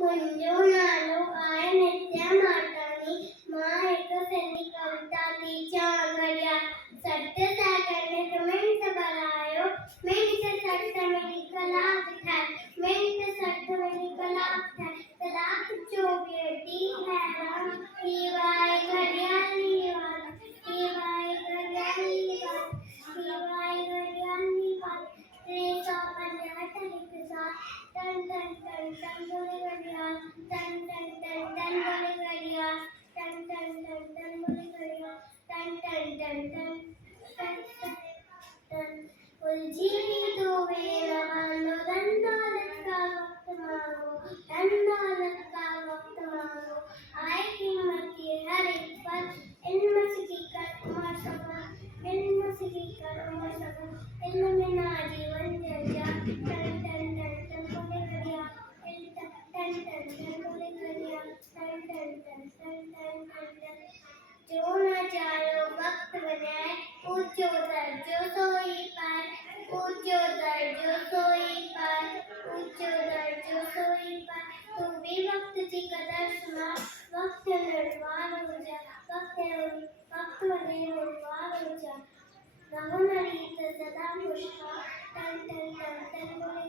मुंजो नालो आय नित्या मातानी मां एक संधी कविता तीचा अंगड़िया सत्य सागरने कमेंट बनायो मिंट सत्य में कला है मिंट सत्य में कला जो बेटी है राम हीवाई घड़ियाली बात हीवाई घड़ियाली बात हीवाई घड़ियाली बात त्रेसा पंजाट हिकसा टन टन टन टन बोले गड़िया टन टन टन टन बोले गड़िया टन टन टन टन बोले गड़िया टन टन टन टन टन टन उलझी तो मेरा मानो दंडौलत का वक्त मांगो दंडौलत का वक्त मांगो आए कीमत की हर एक पल इल्म सीखकर उमर सको इल्म सीखकर उमर सको इल्म में ना जीवन जल जा टन टन टन टन बोले गड़िया टन टन टन बोले गड़िया टन टन टन टन टन टन जो न चाहो वक्त बनाए पूछो दर जो सोई पाए पूछो दर जो सोई पाए पूछो दर जो सोई पाए तू भी वक्त की कदर सुना वक्त निर्वाण हो जा वक्त निर्वाण हो जा रहो नरी तो सदा खुशहाल टन टन टन टन बोले